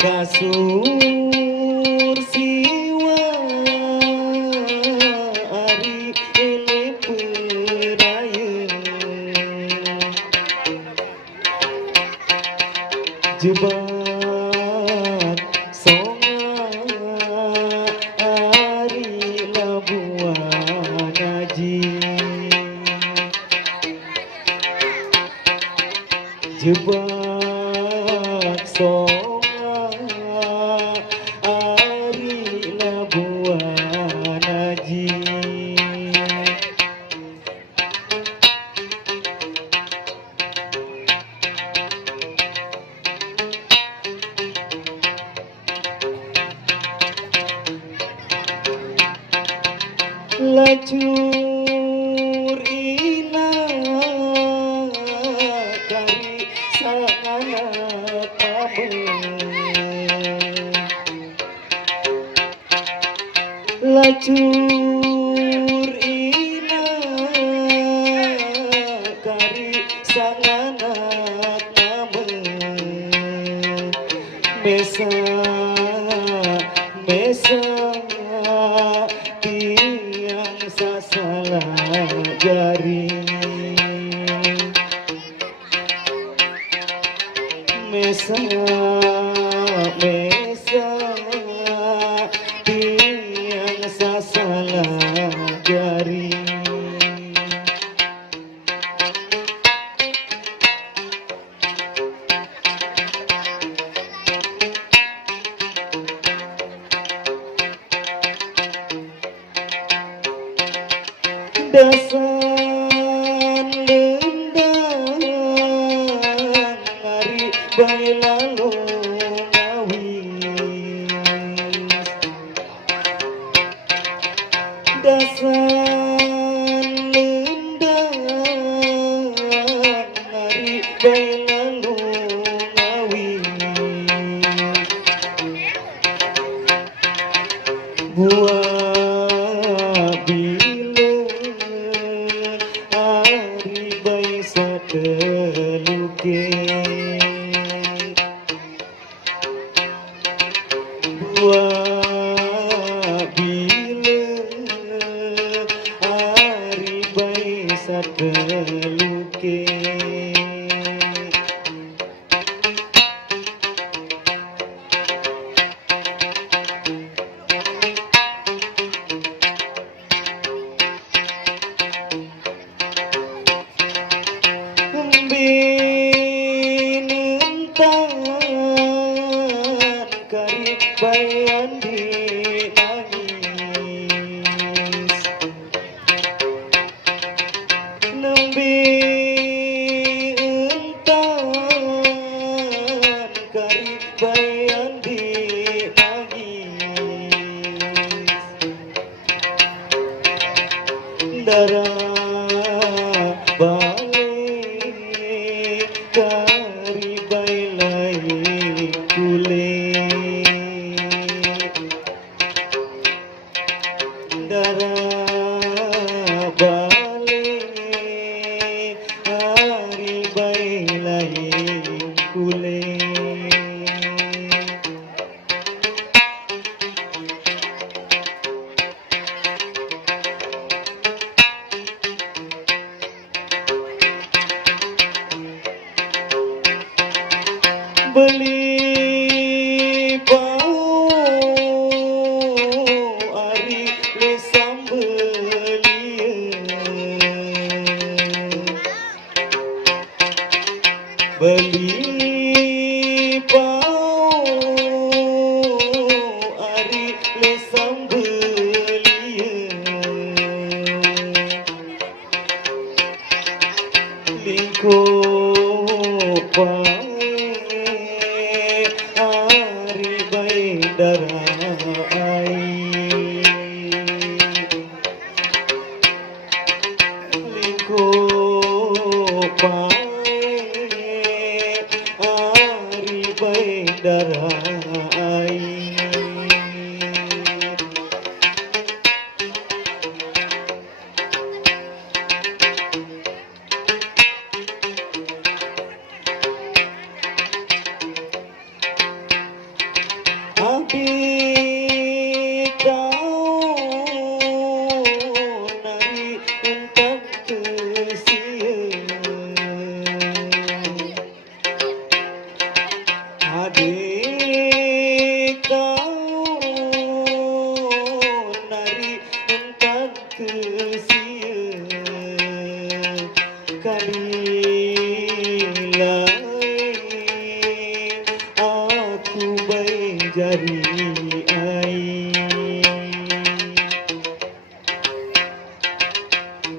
kasur siwa ari ele peraya jebat songa ari labuan aji jebat songa ari labuan aji lacur ina kari sakana tabe lacur ina kari sakana tabe mesa mesa tiang sasala jari mesa mesa tiang sasala jari dasan lendang hari bayi lalu ngawis dasan lendang hari bayi lalu ngawis buah hari bayi sateluke buah bila hari bayi sateluke kari bayan di nangis nembe entan kari bayan di nangis darah balik kari bailai kulit darah balik hari bailai kulit beli bau ari lesam beli bau ari lesam lingkup hari bayi darah lingkup hari bayi darah Adi kau nari untuk kesia Adi kau nari untuk kesia Kali aku jari ai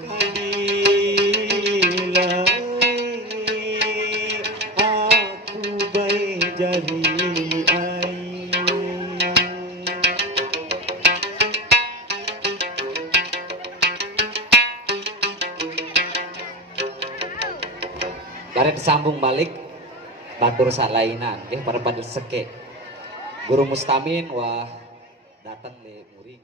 Kalilah aku jari ai Bareng disambung balik batur salainan para pada seke Guru Mustamin wah datang le muring